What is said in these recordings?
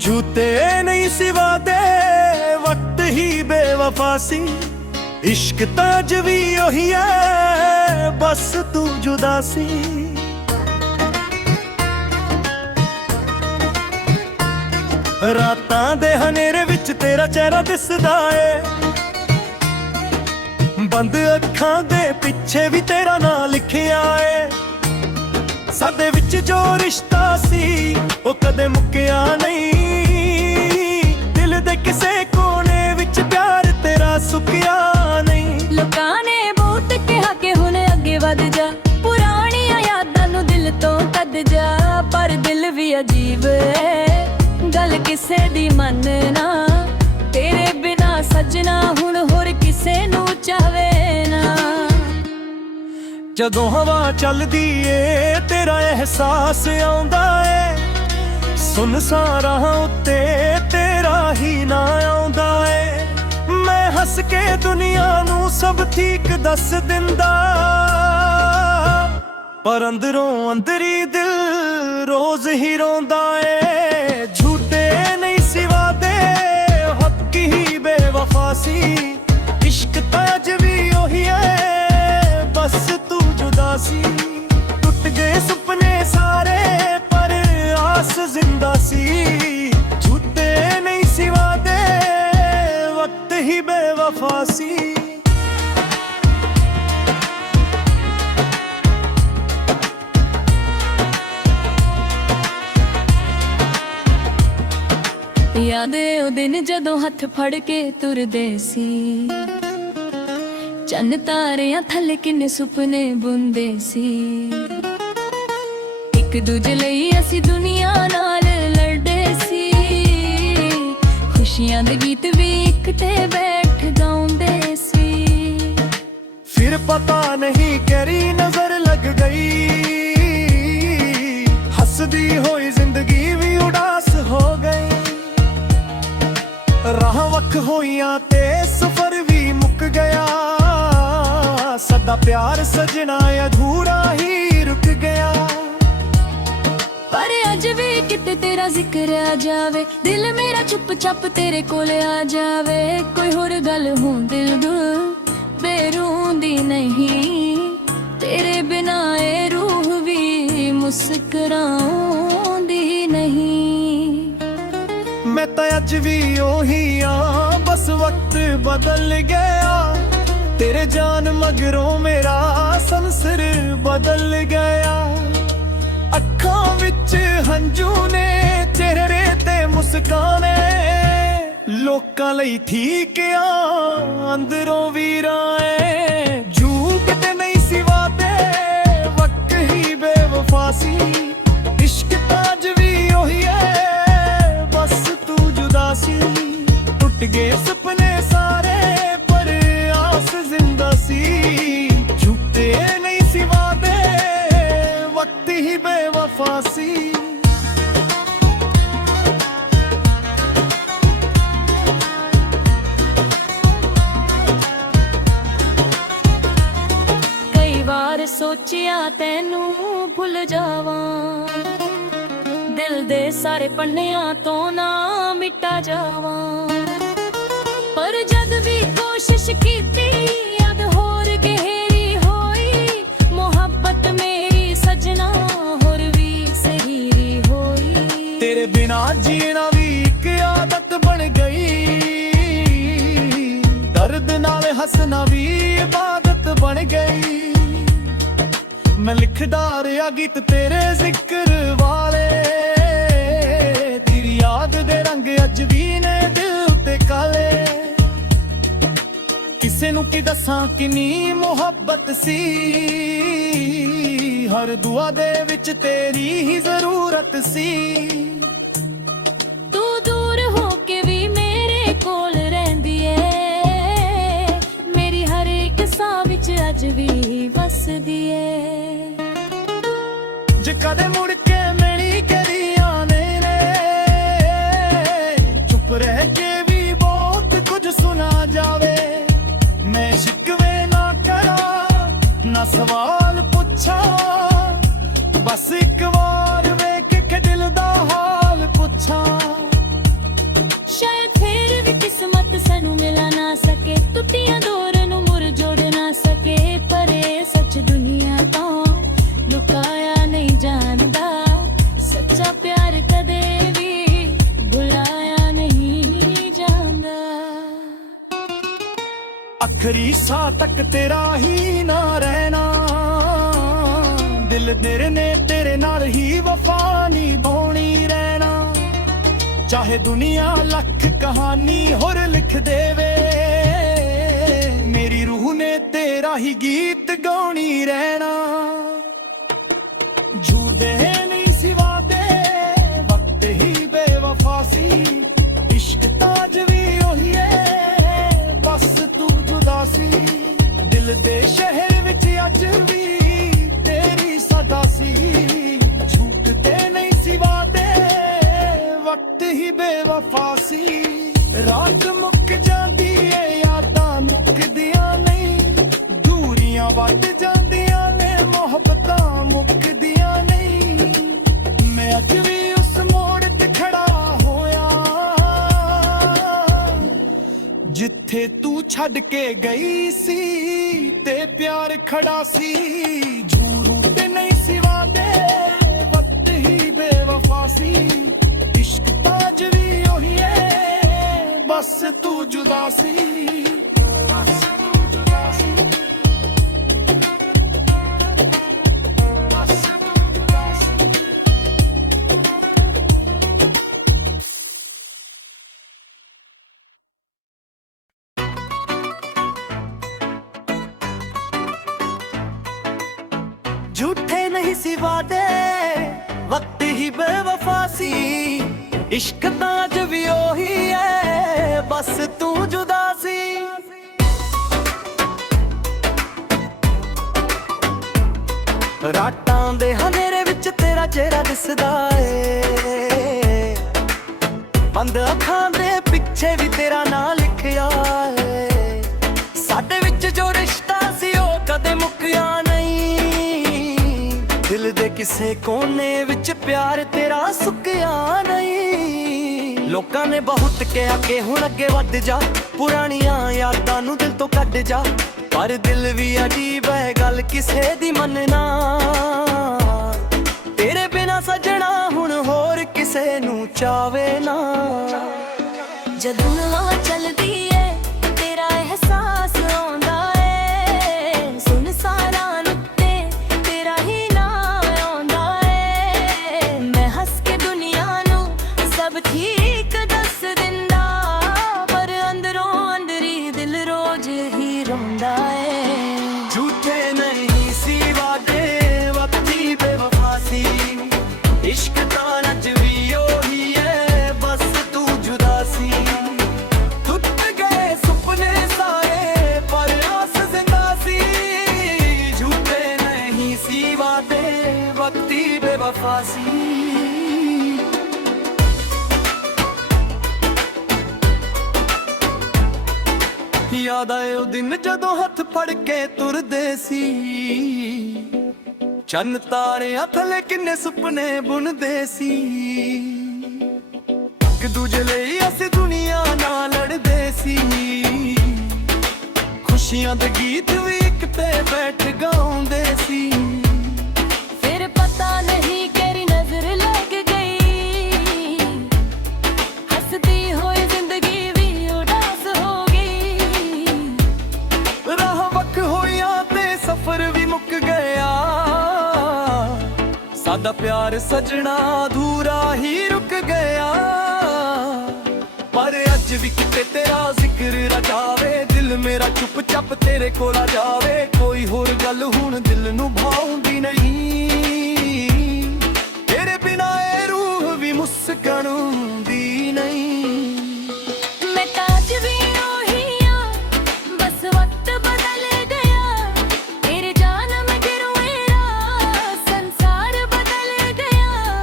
झूठे नहीं सिवा दे वक्त ही बेवफा सी इश्क ताज भी ओही है बस तू जुदा सी रातां दे हनेरे विच तेरा चेहरा दिसदा है बंद अखां दे पिछे भी तेरा नाम लिखिया है साडे विच जो रिश्ता सी ओ कदे मुक्किया नहीं दिल दे किसे कोने विच प्यार तेरा सुकिया नहीं लोकां ने बहुत कहा कि हुण अगे वध जा पुराणियां यादां नूं दिल तो कद जा पर दिल भी अजीब है गल किसे दी मनना तेरे बिना सजना हुण होर किसे नूं चाहे ना जदों हवा चलदी ए तेरा एहसास आउंदा है सुनसान राहां उत्ते तेरा ही ना आउंदा है मैं हस के दुनिया नूं सब ठीक दस दिंदा पर अंदरों अंदरी दिल रोज ही रोंदा है झूठे नहीं सिवा दे हक ही बेवफा सी इश्क ताज भी ओही है बस तू जुदा सी टूट गए सपने सारे पर आस जिंदा सी झूठे नहीं सिवा दे वक्त ही बेवफा सी याद ओ दिन जदों हथ फड़ के तुरदे सी चन्न तारियां थल्ले किन्ने सुपने बुंदे सी एक दूजे लई असी दुनिया नाल लड़दे सी खुशियां दे गीत भी इकट्ठे बैठ गाउंदे सी फिर पता नहीं केरी नजर लग गई हसदी होई जिंदगी भी उदास हो गई राह वख होइयां ते सफर भी मुक गया सदा प्यार सजना अधूरा ही रुक गया पर अज भी किते तेरा जिक्र आ जावे दिल मेरा चुप चाप तेरे कोल आ जावे कोई होर गल हो दिल बेरूंदी नहीं तेरे बिना ए रूह भी मुस्कुराउंदी नहीं मैं तो अज भी ओही आ बस वक्त बदल गया तेरे जान मगरों मेरा संसर बदल गया अखां विच हंजू ने चेहरे ते मुस्काने लोकां लई ठीक आ अंदरों वीरां झूठ ते नहीं सिवा दे वक्त ही बेवफा सी इश्क ताज भी ओही है बस तू जुदा सी टूट गए सपने सारे पर आस जिंदा सी झूठे नहीं सिवा दे वक्त ही बेवफा सी कई बार सोचिया तैनू भुल जावां दिल दे सारे पन्नियां तो ना मिटा जावां पर जद भी कोशिश कीती याद होर गहरी होई मोहब्बत मेरी सजना होर भी सहीरी होई तेरे बिना जीना भी एक आदत बन गई दर्द नाल हंसना भी इबादत बन गई मैं लिखदा रहा गीत तेरे जिक्र वाले तेरी याद दे रंग अज भी ने दिल उत्ते काले किसे नू की दसां किन्नी मुहब्बत सी हर दुआ दे विच तेरी ही जरूरत सी तू दूर हो के भी मेरे कोल रहिंदी ऐ मेरी हर एक सां विच अज भी वसदी ऐ जे कदे मुड़ के मिली करी आने ने चुप रह के भी बहुत कुछ सुना जावे मैं शिकवे ना करा ना सवाल पूछा बस एक बार वेख के दिल दा हाल पूछा ਸਕੇ, ਟੁੱਟੀਆਂ ਡੋਰ ਨੂੰ ਮੁੜ ਜੋੜ ਨਾ ਸਕੇ। ਪਰ ਇਹ ਸੱਚ ਦੁਨੀਆ ਤੋਂ ਲੁਕਾਇਆ ਨਹੀਂ ਜਾਂਦਾ, ਸੱਚਾ ਪਿਆਰ ਕਦੇ ਵੀ ਭੁਲਾਇਆ ਨਹੀਂ ਜਾਂਦਾ। ਆਖਰੀ ਸਾਹ ਤੱਕ ਤੇਰਾ ਹੀ ਨਾ ਰਹਿਣਾ, ਦਿਲ ਤੇਰੇ ਨੇ ਤੇਰੇ ਨਾਲ ਹੀ ਵਫਾ ਨਿਭਾਉਣੀ ਰਹਿਣਾ। ਚਾਹੇ ਦੁਨੀਆ ਲੱਖ ਕਹਾਣੀ ਹੋਰ ਲਿਖ ਦੇਵੇ, ਮੇਰੀ ਰੂਹ ਨੇ ਤੇਰਾ ਹੀ ਗੀਤ ਗਾਉਣੀ ਰਹਿਣਾ। ਝੂਠੇ ਨਹੀਂ ਸੀ ਵਾਦੇ, ਵਕਤ ਹੀ ਬੇਵਫਾ ਸੀ। ਇਸ਼ਕ ਤਾਜ ਵੀ ਉਹੀ ਏ, ਬਸ ਤੂੰ ਜੁਦਾ ਸੀ। ਦਿਲ ਦੇ ਸ਼ਹਿਰ ਵਿੱਚ ਅੱਜ ਵੀ ਤੇਰੀ ਸਦਾ ਸੀ। ਝੂਠ ਤੇ ਨਹੀਂ ਸੀ ਵਾਦੇ, ਵਕਤ ਹੀ ਬੇਵਫਾ ਸੀ। ਰਾਤ ਮੁੱਕ ਜਾਂਦੀ ਏ, ਯਾਦਾਂ ਮੁੱਕਦੀਆਂ ਨਹੀਂ। ਦੂਰੀਆਂ ਵੱਧ ਜਾਂਦੀਆਂ ਨੇ, ਮੁਹੱਬਤਾਂ ਮੁੱਕਦੀਆਂ ਨਹੀਂ। ਮੈਂ ਅੱਜ ਵੀ ਉਸ ਮੋੜ ਤੇ ਖੜਾ ਹੋਇਆ, ਜਿੱਥੇ ਤੂੰ ਛੱਡ ਕੇ ਗਈ ਸੀ ਤੇ ਪਿਆਰ ਖੜਾ ਸੀ। ਝੂਠ ਤੇ ਨਹੀਂ ਸੀ ਵਾਦੇ, ਵਕਤ ਹੀ ਬੇਵਫਾ ਸੀ। ਇਸ਼ਕ ਤਾਜ ਵੀ ਉਹੀ ਏ, ਬਸ ਤੂੰ ਜੁਦਾ ਸੀ। ਬਸ ਤੂੰ ਜੁਦਾ ਸੀ। ਬਸ ਤੂੰ ਜੁਦਾ ਸੀ। ਝੂਠੇ ਨਹੀਂ ਸੀ ਵਾਦੇ, ਵਕਤ ਹੀ ਬੇਵਫਾ ਸੀ। ਇਸ਼ਕ ਤਾਂ ਅੱਜ ਵੀ ਉਹੀ ਹੈ, ਬਸ ਤੂੰ ਜੁਦਾ ਸੀ। ਰਾਤਾਂ ਦੇ ਹਨੇਰੇ ਵਿੱਚ ਤੇਰਾ ਚਿਹਰਾ ਦਿਸਦਾ ਏ, ਬੰਦ ਅੱਖਾਂ ਦੇ ਪਿੱਛੇ ਵੀ ਤੇਰਾ ਨਾਂ ਲਿਖਿਆ ਏ। ਸਾਡੇ ਵਿੱਚ ਜੋ ਰਿਸ਼ਤਾ ਸੀ ਉਹ ਕਦੇ ਮੁੱਕਿਆ ਨਹੀਂ, ਦਿਲ ਦੇ ਕਿਸੇ ਕੋਨੇ ਵਿੱਚ ਪਿਆਰ ਤੇਰਾ ਸੁੱਕਿਆ ਨਹੀਂ। ਲੋਕਾਂ ਨੇ ਬਹੁਤ ਕਿਹਾ ਕਿ ਹੁਣ ਅੱਗੇ ਵੱਧ ਜਾ, ਪੁਰਾਣੀਆਂ ਯਾਦਾਂ ਨੂੰ ਦਿਲ ਤੋਂ ਕੱਢ ਜਾ। ਪਰ ਦਿਲ ਵੀ ਅਜੀਬ ਹੈ, ਗੱਲ ਕਿਸੇ ਦੀ ਮੰਨਣਾ। ਤੇਰੇ ਬਿਨਾ ਸਜਣਾ ਹੁਣ ਹੋਰ ਕਿਸੇ ਨੂੰ ਚਾਵੇ ਨਾ। ਜਦੋਂ ਹਵਾ ਚੱਲਦੀ ਏ, ਤੇਰਾ ਅਹਿਸਾਸ ਆਉਂਦਾ ਏ। ਸੁਣ ਸਾਰਾਂ ਉੱਤੇ ਤੇਰਾ ਹੀ ਨਾਂ ਆਉਂਦਾ ਏ। ਮੈਂ ਹੱਸ ਕੇ ਦੁਨੀਆ ਨੂੰ ਸਭ ਠੀਕ ਦੱਸ ਦਿੰਦਾ, ਪਰ ਅੰਦਰੋਂ ਅੰਦਰੀ ਦਿਲ ਰੋਜ਼ ਹੀ ਰੋਂਦਾ ਏ। ਝੂਠੇ ਨਹੀਂ ਸੀ ਵਾਦੇ, ਵਕਤ ਹੀ ਬੇਵਫਾ ਸੀ। ਇਸ਼ਕ ਤਾਂ ਅੱਜ ਵੀ ਉਹੀ ਏ, ਬਸ ਤੂੰ ਜੁਦਾ ਸੀ। ਟੁੱਟ ਗਏ ਸੁਪਨੇ ਸਾਰੇ, ਪਰ ਆਸ ਜ਼ਿੰਦਾ ਸੀ। ਝੂਠੇ ਨਹੀਂ ਸੀ ਵਾਦੇ, ਵਕਤ ਹੀ ਬੇਵਫਾ ਸੀ। ਯਾਦ ਆਏ ਉਹ ਦਿਨ ਜਦੋਂ ਹੱਥ ਫੜ ਕੇ ਤੁਰਦੇ ਸੀ। ਚੰਨ ਤਾਰਿਆਂ ਥੱਲੇ ਕਿੰਨੇ ਸੁਪਨੇ ਬੁਣਦੇ ਸੀ। ਇੱਕ ਦੂਜੇ ਲਈ ਅਸੀਂ ਦੁਨੀਆ ਨਾਲ ਲੜਦੇ ਸੀ। ਖੁਸ਼ੀਆਂ ਦੇ ਗੀਤ ਵੀ ਇੱਕ ਤੇ ਬੈਠ ਗਾਉਂਦੇ ਸੀ। ਫਿਰ ਪਤਾ ਨਹੀਂ ਕਿਹੜੀ ਨਜ਼ਰ ਲੱਗ ਗਈ, ਹੱਸਦੀ ਹੋਈ ਜ਼ਿੰਦਗੀ ਵੀ ਉਦਾਸ ਹੋ ਗਈ। ਰਾਹ ਵੱਖ ਹੋਈਆਂ ਤੇ ਸਫ਼ਰ ਵੀ ਮੁੱਕ ਗਿਆ, ਸਾਡਾ ਪਿਆਰ ਸਜਣਾ ਅਧੂਰਾ ਹੀ ਰੁਕ ਗਿਆ। ਪਰ ਅੱਜ ਵੀ ਕਿਤੇ ਤੇਰਾ ਜ਼ਿਕਰ ਰਚਾਵੇ, ਦਿਲ ਮੇਰਾ ਚੁੱਪ ਚਾਪ ਤੇਰੇ ਕੋਲ ਆ ਜਾਵੇ। ਕੋਈ ਹੋਰ ਗੱਲ ਹੁਣ ਦਿਲ ਨੂੰ ਭਾਉਂਦੀ ਨਹੀਂ, ਤੇਰੇ ਬਿਨਾ ਇਹ ਰੂਹ ਵੀ ਮੁਸਕਰਾਉਂਦੀ ਨਹੀਂ। ਮੈਂ ਤਾਂ ਅੱਜ ਵੀ ਉਹੀ ਆਂ, ਬਸ ਵਕਤ ਬਦਲ ਗਿਆ। ਤੇਰੇ ਜਾਨਮ ਗਿਰੋਂ ਮੇਰਾ ਸੰਸਾਰ ਬਦਲ ਗਿਆ।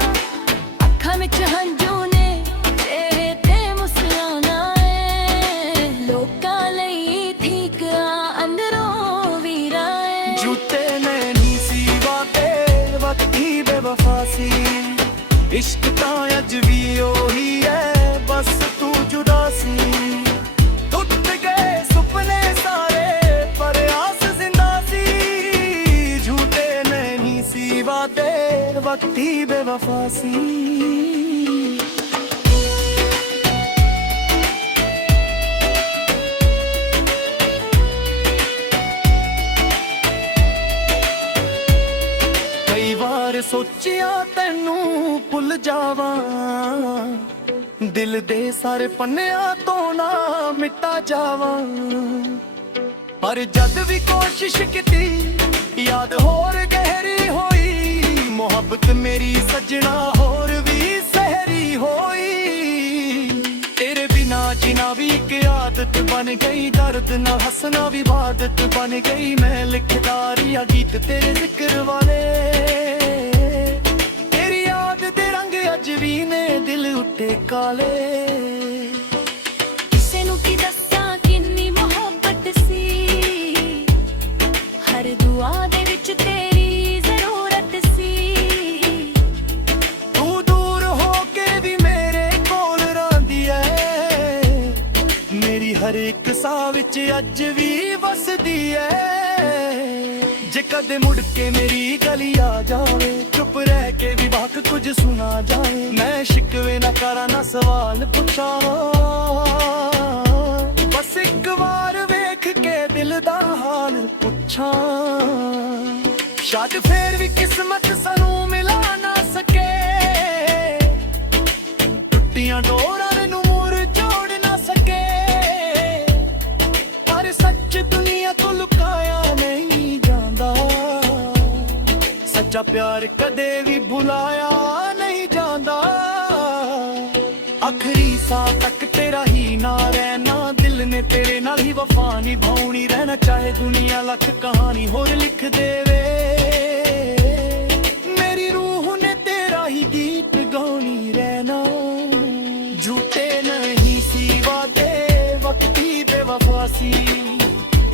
ਅੱਖਾਂ ਵਿੱਚ ਹੰਝੂ ਨੇ, ਚਿਹਰੇ ਤੇ ਮੁਸਕਰਾਉਣਾ ਏ। ਲੋਕਾਂ ਲਈ ਠੀਕ ਆ, ਅੰਦਰੋਂ ਵੀਰਾ ਏ। ਝੂਠੇ ਨਹੀਂ ਸੀ ਵਾਦੇ, ਵਕਤ ਹੀ ਬੇਵਫਾ ਸੀ। ਇਸ਼ਕ ਤਾਂ ਅੱਜ ਵੀ वक्त ही बेवफा सी। कई बार सोचिया तैनू भुल जावां, दिल दे सारे पन्नियां तो ना मिटा जावां, पर जद भी कोशिश की याद होर गहरी होई, मोहब्बत मेरी सजना होर भी सहरी होई। तेरे बिना जीना भी एक आदत बन गई, दर्द ना हंसना भी आदत बन गई। मैं लिखदा रिया गीत तेरे जिक्र वाले, तेरी याद दे रंग अज भी ने दिल उठे काले। किसे नू की दस्सां किन्नी मोहब्बत सी, हर दुआ दे विच तेरी जरूरत सी। तू दूर हो के भी मेरे कोल रहिंदी ऐ, मेरी हर एक साह विच अज भी वसदी ऐ। जे कदे मुड़ के मेरी गली आ जावे, चुप रह के भी बाक कुछ सुना जाए। मैं शिकवे ना करा ना सवाल पुछा, बस एक बार वेख के दिल दा हाल पुछा। शायद फेर भी किस्मत सानू मिला ना सके, टुटियां डोरां नू मुड़ जोड़ ना सके, पर सच दुनिया तो लुकाया नहीं जांदा, सच्चा प्यार कदे भी भुलाया नहीं जांदा। आखिरी साह तक तेरा ही ना रहना, दिल ने तेरे नाल ही वफा निभाउनी रहना। चाहे दुनिया लख कहानी होर लिख देवे, मेरी रूह ने तेरा ही गीत गाउनी रहना। झूठे नहीं सी वादे, वक्त ही बेवफा सी।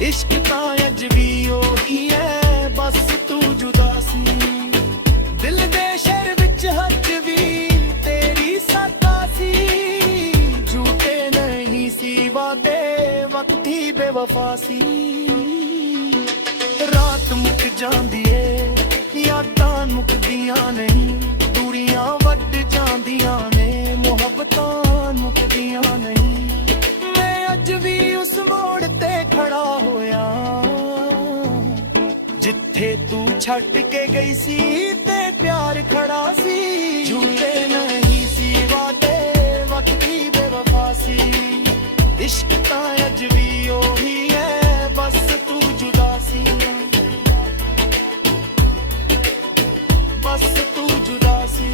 इश्क तां अज भी ओही है, बस तू जुदा सी। दिल दे शहर विच हज भी तेरी साथा सी। झूठे नहीं सी वादे, वक्त ही बेवफा सी। रात मुक जांदी ए यादां मुकदियां नहीं, दूरियां वड जांदियां ने मुहब्बतां मुकदियां नहीं। मैं अज भी उस मोड़ ते खड़ा होया, जिथे तू छट के गई सी ते प्यार खड़ा सी। झूठे नहीं सी वादे, वक्त ही बेवफा सी। इश्क तां अज भी ओही है, बस तू जुदा सी। बस तू जुदा सी,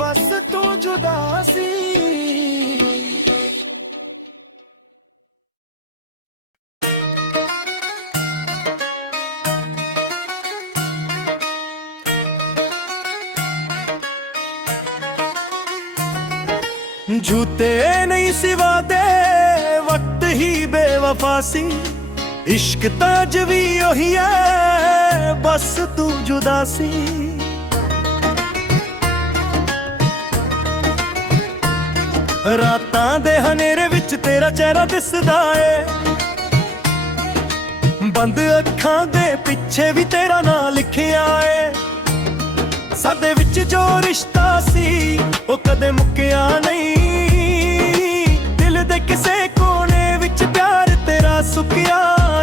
बस तू जुदा सी। झूठे नहीं सिवा दे, वक्त ही बेवफा सी। इश्क ताज भी ओही है, बस तू जुदा सी। रातां दे हनेरे विच तेरा चेहरा दिसदा ए, बंद अखां दे पिछे भी तेरा नां लिखिया ए। साडे विच जो रिश्ता सी ओ कदे मुक्किया नहीं, दिल दे किसे कोने विच प्यार तेरा सुकिया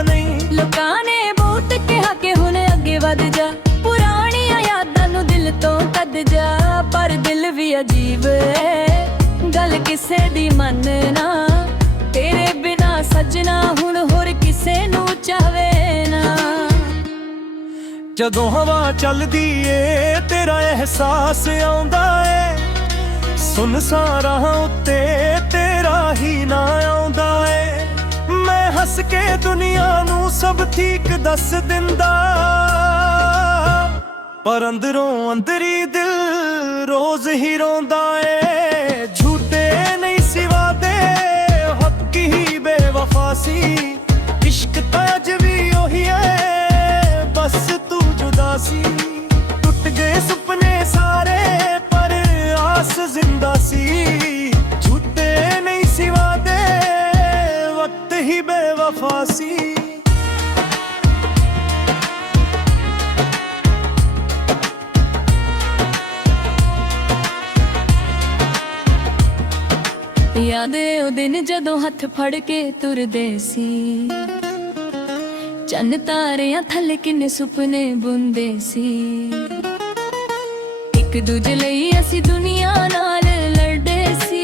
नहीं। लोकां ने बहुत कहा कि हुण अगे वध जा, पुराणियां यादां नू दिल तो कद जा, पर दिल भी अजीब है, गल किसे दी मनना। तेरे बिना सजना हुण होर किसे नू चाहे ना। जदों हवा चलदी ए तेरा एहसास आउंदा ए, सुनसान राहां उत्ते तेरा ही ना आउंदा ए। मैं हस के दुनिया नू सब ठीक दस दिंदा, पर अंदरों अंदरी दिल रोज ही रोंदा ए। झूठे नहीं सिवा दे, हक ही बेवफा सी। इश्क ताज भी ओही है, बस तू जुदा सी। टूट गए सुपने सारे, पर आस जिंदा सी। झूठे नहीं सिवा दे, वक्त ही बेवफा सी। ਦਿਨ ਜਦੋਂ ਹੱਥ ਫੜ ਕੇ ਤੁਰਦੇ ਸੀ, ਚੰਨ ਤਾਰਿਆਂ ਥੱਲੇ ਕਿੰਨੇ ਸੁਪਨੇ ਬੁੰਦੇ ਸੀ। ਇੱਕ ਦੂਜੇ ਲਈ ਅਸੀਂ ਦੁਨੀਆ ਨਾਲ ਲੜਦੇ ਸੀ,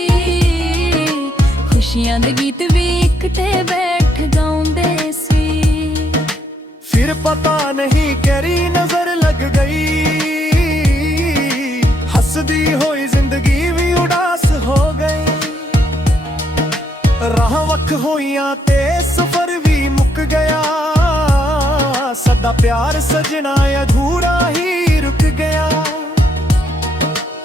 ਖੁਸ਼ੀਆਂ ਦੇ ਗੀਤ ਵੀ ਇਕੱਠੇ ਬੈਠ ਗਾਉਂਦੇ ਸੀ। ਫਿਰ ਪਤਾ ਨਹੀਂ ਕਿਹੜੀ ਨਜ਼ਰ ਲੱਗ ਗਈ, ਹੱਸਦੀ ਹੋਈ ਜ਼ਿੰਦਗੀ ਵੀ ਉਦਾਸ ਹੋ ਗਈ। ਰਾਹ ਵੱਖ ਹੋਈਆਂ ਤੇ ਸਫ਼ਰ ਵੀ ਮੁੱਕ ਗਿਆ, ਸਾਡਾ ਪਿਆਰ ਸਜਣਾ ਅਧੂਰਾ ਹੀ ਰੁਕ ਗਿਆ।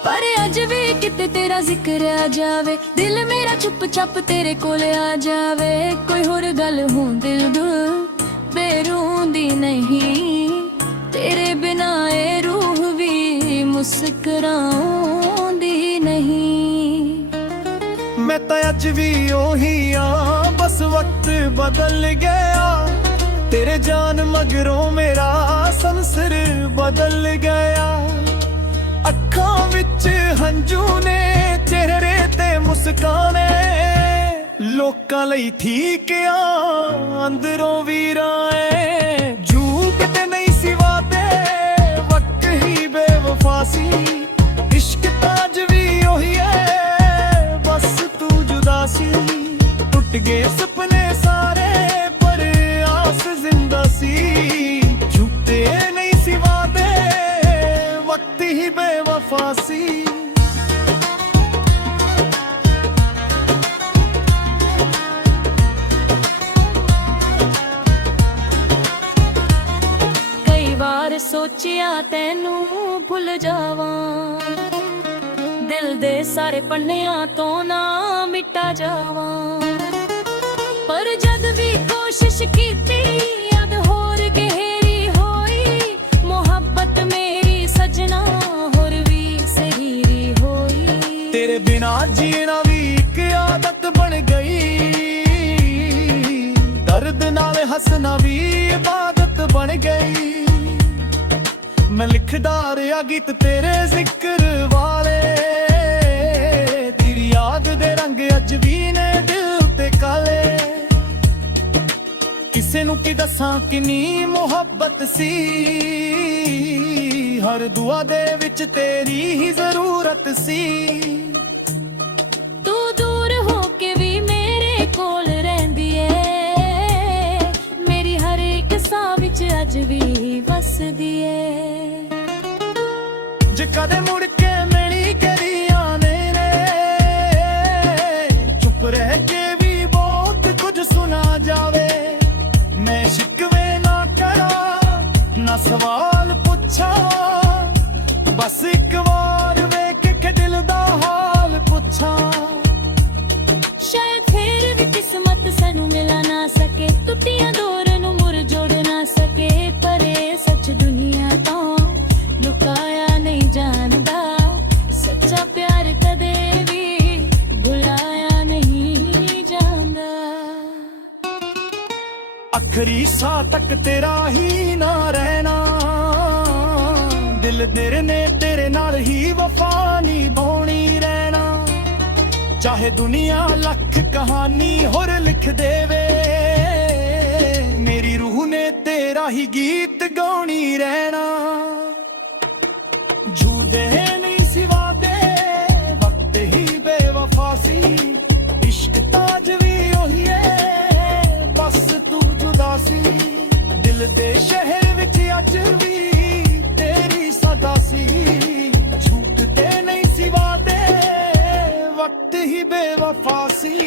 ਪਰ ਅੱਜ ਵੀ ਕਿਤੇ ਤੇਰਾ ਜ਼ਿਕਰ ਆ ਜਾਵੇ, ਦਿਲ ਮੇਰਾ ਚੁੱਪ ਚਾਪ ਤੇਰੇ ਕੋਲ ਆ ਜਾਵੇ। ਕੋਈ ਹੋਰ ਗੱਲ ਹੋਂ ਦਿਲ ਬੇਰੂੰਦੀ ਨਹੀਂ, ਤੇਰੇ ਬਿਨਾ ਇਹ ਰੂਹ ਵੀ ਮੁਸਕਰਾਉਂਦੀ ਨਹੀਂ। ਮੈਂ ਤਾਂ ਅੱਜ ਵੀ ਉਹੀ ਆ, ਬਸ ਵਕਤ ਬਦਲ ਗਿਆ। ਤੇਰੇ ਜਾਨ ਮਗਰੋਂ ਮੇਰਾ ਸੰਸਰ ਬਦਲ ਗਿਆ। ਅੱਖਾਂ ਵਿੱਚ ਹੰਝੂ ਨੇ, ਚਿਹਰੇ ਤੇ ਮੁਸਕਾਨੇ, ਲੋਕਾਂ ਲਈ ਠੀਕ ਆ ਅੰਦਰੋਂ ਵੀਰਾਂ ਏ। ਝੂਠ ਤੇ ਨਹੀਂ ਸੀ ਵਾਦੇ, ਵਕਤ ਹੀ ਬੇਵਫਾ ਸੀ। ਇਸ਼ਕ ਤਾਂ ਅੱਜ ਵੀ ਉਹੀ ਏ, ਬਸ ਤੂੰ ਜੁਦਾ ਸੀ। ਟੁੱਟ ਗਏ ਸੁਪਨੇ ਸਾਰੇ, ਪਰ ਆਸ ਜ਼ਿੰਦਾ ਸੀ। ਝੂਠੇ ਨਹੀਂ ਸੀ ਵਾਦੇ, ਵਕਤ ਹੀ ਬੇਵਫਾ ਸੀ। ਕਈ ਵਾਰ ਸੋਚਿਆ ਤੈਨੂੰ ਭੁੱਲ ਜਾਵਾਂ, ਦਿਲ ਦੇ ਸਾਰੇ ਪੰਨਿਆਂ ਤੋਂ ਨਾ ਮਿਟਾ ਜਾਵਾਂ। ਪਰ ਜਦ ਵੀ ਕੋਸ਼ਿਸ਼ ਕੀਤੀ, ਯਾਦ ਹੋਰ ਗਹਿਰੀ ਹੋਈ। ਮੁਹੱਬਤ ਮੇਰੀ ਸਜਣਾ ਹੋਰ ਵੀ ਸਹੀਰੀ ਹੋਈ। ਤੇਰੇ ਬਿਨਾ ਜੀਣਾ ਵੀ ਇੱਕ ਆਦਤ ਬਣ ਗਈ, ਦਰਦ ਨਾਲ ਹੱਸਣਾ ਵੀ ਇਬਾਦਤ ਬਣ ਗਈ। ਮੈਂ ਲਿਖਦਾ ਰਿਹਾ ਗੀਤ ਤੇਰੇ ਜ਼ਿਕਰ ਵਾਲੇ, ਤੇਰੀ ਯਾਦ ਦੇ ਰੰਗ ਅੱਜ ਵੀ ਨੇ ਦਿਲ ਉੱਤੇ ਕਾਲੇ। ਕਿਸੇ ਨੂੰ ਕੀ ਦੱਸਾਂ ਕਿੰਨੀ ਮੁਹੱਬਤ ਸੀ, ਹਰ ਦੁਆ ਦੇ ਵਿੱਚ ਤੇਰੀ ਹੀ ਜ਼ਰੂਰਤ ਸੀ। ਤੂੰ ਦੂਰ ਹੋ ਕੇ ਵੀ ਮੇਰੇ ਕੋਲ ਰਹਿੰਦੀ ਏ, ਮੇਰੀ ਹਰ ਇੱਕ ਸਾਹ ਵਿੱਚ ਅੱਜ ਵੀ ਵਸਦੀ ਏ। ਜੇ ਕਦੇ ਮੁੜ ਕੇ ਮਿਲੀ ਕਰੀਆਂ ਨੇ, ਚੁੱਪ ਰਹਿ ਕੇ ਵੀ ਬਹੁਤ ਕੁਝ ਸੁਣਾ ਜਾਵੇ। ਮੈਂ ਸ਼ਿਕਵੇ ਨਾ ਕਰਾਂ, ਨਾ ਸਵਾਲ ਪੁੱਛਾਂ, ਬਸ ਇੱਕ ਵਾਰ ਵੇਖ ਕੇ ਦਿਲ ਦਾ ਹਾਲ ਪੁੱਛਾਂ। ਸ਼ਾਇਦ ਫੇਰ ਵੀ ਕਿਸਮਤ ਸਾਨੂੰ ਮਿਲਾ ਨਾ ਸਕੇ, ਟੁੱਟੀਆਂ ਡੋਰ ਨੂੰ ਮੁੜ ਜੋੜ ਨਾ ਸਕੇ। ਪਰ ਇਹ ਸੱਚ ਦੁਨੀਆ ਤੋਂ ਲੁਕਾਇਆ ਨਹੀਂ ਜਾਂਦਾ, ਸੱਚਾ ਪਿਆਰ ਕਦੇ ਵੀ ਭੁਲਾਇਆ ਨਹੀਂ ਜਾਂਦਾ। ਆਖਰੀ ਸਾਹ ਤੱਕ ਤੇਰਾ ਹੀ ਨਾ ਰਹਿਣਾ, ਦਿਲ ਤੇਰੇ ਨੇ ਤੇਰੇ ਨਾਲ ਹੀ ਵਫਾ ਨਿਭਾਉਣੀ ਰਹਿਣਾ। ਚਾਹੇ ਦੁਨੀਆ ਲੱਖ ਕਹਾਣੀ ਹੋਰ ਲਿਖ ਦੇਵੇ, ਮੇਰੀ ਰੂਹ ਨੇ ਤੇਰਾ ਹੀ ਗੀਤ ਗਾਉਣੀ ਰਹਿਣਾ। ਝੂਠੇ ਨਹੀਂ ਸੀ ਵਾਦੇ, ਵਕਤ ਹੀ ਬੇਵਫਾ ਸੀ। ਇਸ਼ਕ ਤਾਂ ਅੱਜ ਵੀ ਉਹੀ ਏ, ਬਸ ਤੂੰ ਜੁਦਾ ਸੀ। ਦਿਲ ਦੇ ਸ਼ਹਿਰ ਵਿੱਚ ਅੱਜ ਵੀ ਤੇਰੀ ਸਦਾ ਸੀ। ਝੂਠ ਤੇ ਨਹੀਂ ਸੀ ਵਾਦੇ, ਵਕਤ ਹੀ ਬੇਵਫਾ ਸੀ।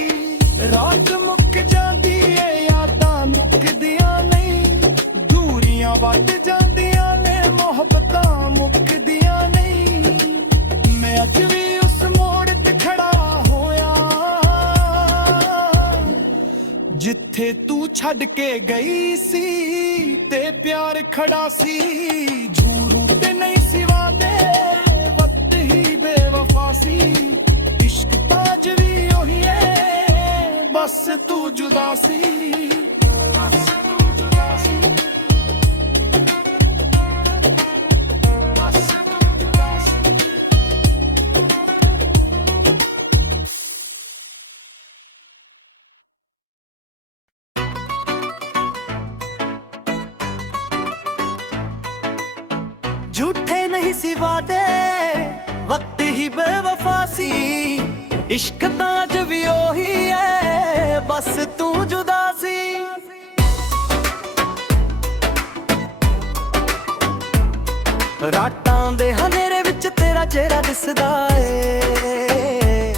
ਰਾਤ ਮੁੱਕ ਜਾਂਦੀ ਏ, ਯਾਦਾਂ ਮੁੱਕਦੀਆਂ ਨਹੀਂ। ਦੂਰੀਆਂ ਵੱਧ ਜਾਂਦੀਆਂ ਨੇ, ਮੁਹੱਬਤਾਂ ਮੁੱਕਦੀਆਂ ਨਹੀਂ। ਮੈਂ ਅੱਜ ਵੀ ਉਸ ਮੋੜ ਤੇ ਖੜਾ ਹੋਇਆ, ਜਿੱਥੇ ਤੂੰ ਛੱਡ ਕੇ ਗਈ ਸੀ ਤੇ ਪਿਆਰ ਖੜਾ ਸੀ। ਝੂਠ ਤੇ ਨਹੀਂ ਸੀ ਵਾਦੇ, ਵਕਤ ਹੀ ਬੇਵਫਾ ਸੀ। ਇਸ਼ਕ ਤਾਂ ਅੱਜ ਵੀ ਉਹੀ ਏ, ਬਸ ਤੂੰ ਜੁਦਾ ਸੀ। झूठे नहीं सी वादे वक्त ही बेवफा सी इश्क तां अज भी ओही है बस तू जुदा सी ਰਾਤਾਂ ਦੇ ਹਨੇਰੇ ਵਿੱਚ ਤੇਰਾ ਚਿਹਰਾ ਦਿਸਦਾ ਏ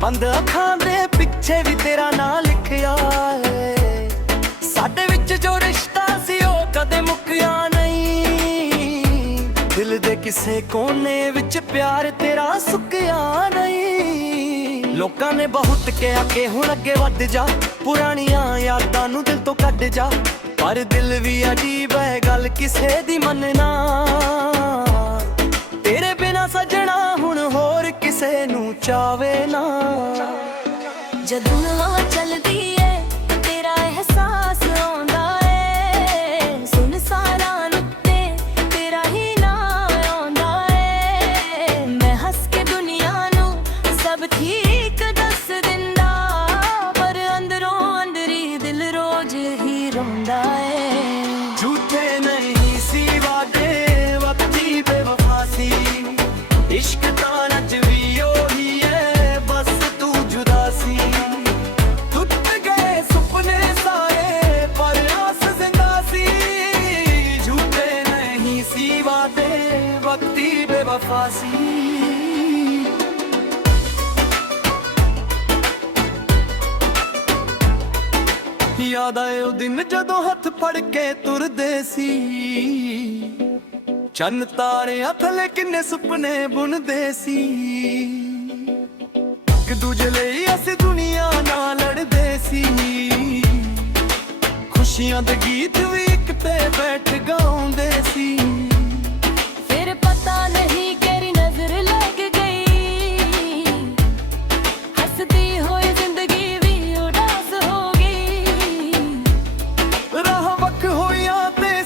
ਬੰਦ ਅੱਖਾਂ ਦੇ ਪਿੱਛੇ ਵੀ ਤੇਰਾ ਨਾਂ ਲਿਖਿਆ ਏ ਸਾਡੇ ਵਿੱਚ ਜੋ ਰਿਸ਼ਤਾ ਸੀ ਉਹ ਕਦੇ ਮੁੱਕਿਆ ਨਹੀਂ ਦਿਲ ਦੇ ਕਿਸੇ ਕੋਨੇ ਵਿੱਚ ਪਿਆਰ ਤੇਰਾ ਸੁੱਕਿਆ ਨਹੀਂ ਲੋਕਾਂ ਨੇ ਬਹੁਤ ਕਿਹਾ ਕਿ ਹੁਣ ਅੱਗੇ ਵੱਧ ਜਾ ਪੁਰਾਣੀਆਂ ਯਾਦਾਂ ਨੂੰ ਦਿਲ ਤੋਂ ਕੱਢ ਜਾ ਪਰ ਦਿਲ ਵੀ ਅਜੀਬ ਹੈ ਗੱਲ ਕਿਸੇ ਦੀ ਮੰਨਣਾ ਤੇਰੇ ਬਿਨਾ ਸਜਣਾ ਹੁਣ ਹੋਰ ਕਿਸੇ ਨੂੰ ਚਾਵੇ ਨਾ ਜਦੋਂ ਹਵਾ ਚੱਲਦੀ ਏ ਤੇਰਾ ਅਹਿਸਾਸ ਆਉਂਦਾ ਏ ਸੁਣ ਸਾਰਾ ਨੁੱਤੇ ਤੇਰਾ ਹੀ ਨਾਂ ਆਉਂਦਾ ਏ ਮੈਂ ਹੱਸ ਕੇ ਦੁਨੀਆ ਨੂੰ ਸਭ ਠੀਕ ਦੱਸ ਦਿੰਦਾ ਪਰ ਅੰਦਰੋਂ ਅੰਦਰੀ ਦਿਲ ਰੋਜ਼ ਹੀ ਰੋਂਦਾ ਏ झूठे नहीं सी वादे वक्ती बेवफा सी इश्क तां अज भी ओही है बस तू जुदा सी टुट गए सुपने सारे पर आस जिंदा सी झूठे नहीं सी वादे वक्ती बेवफा सी याद आए ओ दिन जदों हथ फड़ के तुरदे सी चन्न तारियां थले किन्ने सुपने बुनदे सी एक दूजे लई असीं दुनिया नाल लड़दे सी खुशियां दे गीत भी एक ते बैठ गाउंदे सी फिर पता नहीं केरी नजर लग गई हंसती हुई जिंदगी भी उदास हो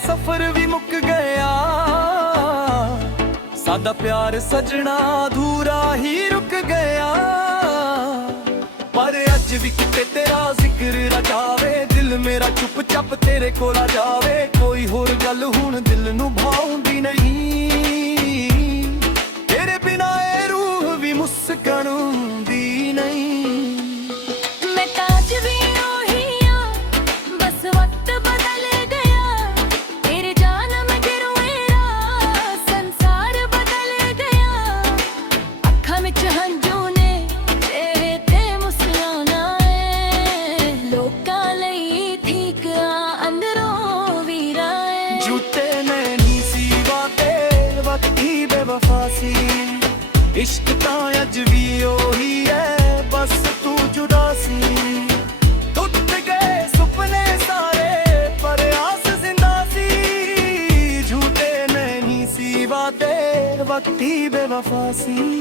सफर भी मुक गया सादा प्यार सजना अधूरा ही रुक गया पर अज भी किते तेरा जिक्र रचावे दिल मेरा चुप चाप तेरे कोल आ जावे कोई होर गल हुण दिल नू भाउंदी नहीं तेरे बिना ए रूह भी मुस्कराउंदी नहीं मैं ताज भी ओही आ बस वक्त बदल इश्क तां अज भी ओही है बस तू जुदा सी टुट गए सुपने सारे पर आस जिंदा सी झूठे नहीं सी वादे वक्त ही बेवफा सी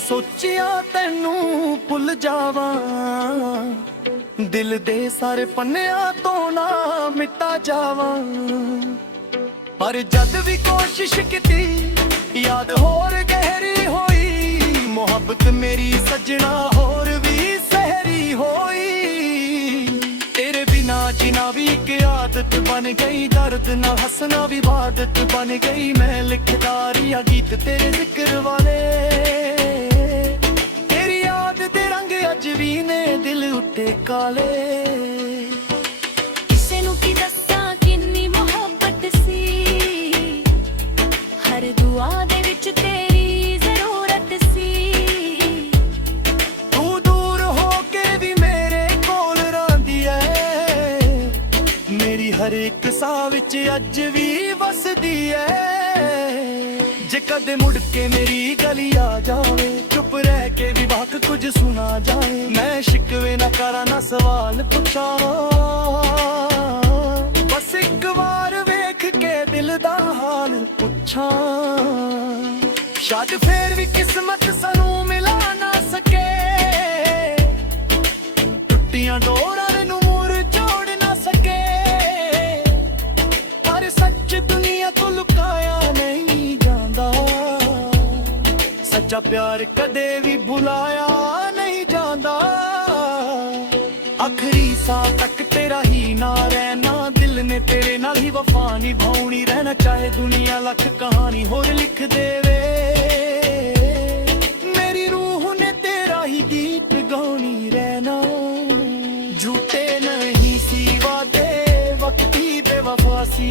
सोचिया तेनू भुल जावा दिल दे सारे पन्नियां तो ना मिटा जावा पर जद भी कोशिश की याद होर गहरी होई मोहब्बत मेरी सजना होर भी सहरी होई तेरे बिना जीना भी एक आदत बन गई दर्द ना हंसना भी इबादत बन गई मैं लिखदारी या गीत तेरे जिक्र वाले अज भी ने दिल उठे काले किसे नू की दस्सां किन्नी मोहब्बत सी हर दुआ दे विच तेरी जरूरत सी तू दूर हो के भी मेरे कोल रहिंदी ऐ मेरी हर एक साह विच अज भी वसदी ऐ जे कदे मुड़ के मेरी गली आ जावे चुप रह के भी बात कुछ सुना जाए मैं शिकवे ना करा ना सवाल पूछा बस एक बार वेख के दिल दा हाल पूछा शायद फिर भी किस्मत सानू मिला ना सके टुटियां डोरां नू मुड़ जोड़ ना सके पर सच दुनिया तो लुकाया नहीं जांदा ਸੱਚਾ ਪਿਆਰ ਕਦੇ ਵੀ ਭੁਲਾਇਆ ਨਹੀਂ ਜਾਂਦਾ ਆਖਰੀ ਸਾਹ ਤੱਕ ਤੇਰਾ ਹੀ ਨਾ ਰਹਿਣਾ ਦਿਲ ਨੇ ਤੇਰੇ ਨਾਲ ਹੀ ਵਫਾ ਨਿਭਾਉਣੀ ਰਹਿਣਾ ਚਾਹੇ ਦੁਨੀਆ ਲੱਖ ਕਹਾਣੀ ਹੋਰ ਲਿਖ ਦੇਵੇ ਮੇਰੀ ਰੂਹ ਨੇ ਤੇਰਾ ਹੀ ਗੀਤ ਗਾਉਣੀ ਰਹਿਣਾ ਝੂਠੇ ਨਹੀਂ ਸੀ ਵਾਦੇ ਵਕਤੀ ਬੇਵਫਾ ਸੀ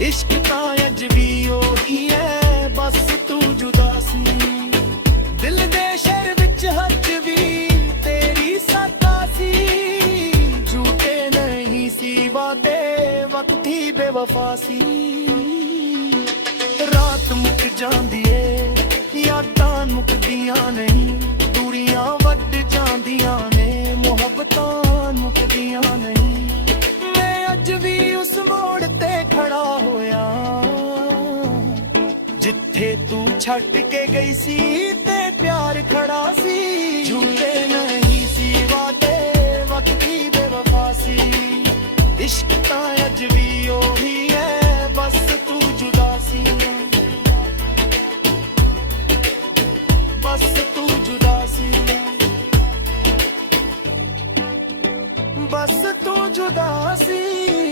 ਇਸ਼ਕ ਤਾਂ ਅੱਜ ਵੀ ਉਹੀ ਹੈ ਬਸ ਤੂੰ ਜੁਦਾ ਸੀ ਦਿਲ ਦੇ ਸ਼ਹਿਰ ਵਿੱਚ ਹੱਥ ਵੀ ਤੇਰੀ ਸਾਦਾ ਸੀ ਝੂਠੇ ਨਹੀਂ ਸੀ ਵਾਦੇ ਵਕਤੀ ਬੇਵਫਾ ਸੀ ਰਾਤ ਮੁੱਕ ਜਾਂਦੀ ਏ ਯਾਦਾਂ ਮੁੱਕਦੀਆਂ ਨਹੀਂ ਦੂਰੀਆਂ ਵੱਧ ਜਾਂਦੀਆਂ ਨੇ ਮੁਹੱਬਤਾਂ ਮੁੱਕਦੀਆਂ ਨਹੀਂ ਮੈਂ ਅੱਜ ਵੀ ਉਸ ਮੋੜ ਤੇ ਖੜਾ ਹੋਇਆ ਜਿੱਥੇ ਤੂੰ ਛੱਡ ਕੇ ਗਈ ਸੀ ਤੇ ਪਿਆਰ ਖੜਾ ਸੀ ਝੂਠੇ ਨਹੀਂ ਸੀ ਵਾਦੇ ਵਕਤੀ ਬੇਵਫਾ ਸੀ ਇਸ਼ਕ ਤਾਂ ਅੱਜ ਵੀ ਉਹੀ ਹੈ ਬਸ ਤੂੰ ਜੁਦਾ ਸੀ ਬਸ ਤੂੰ ਜੁਦਾ ਸੀ ਬਸ ਤੂੰ ਜੁਦਾ ਸੀ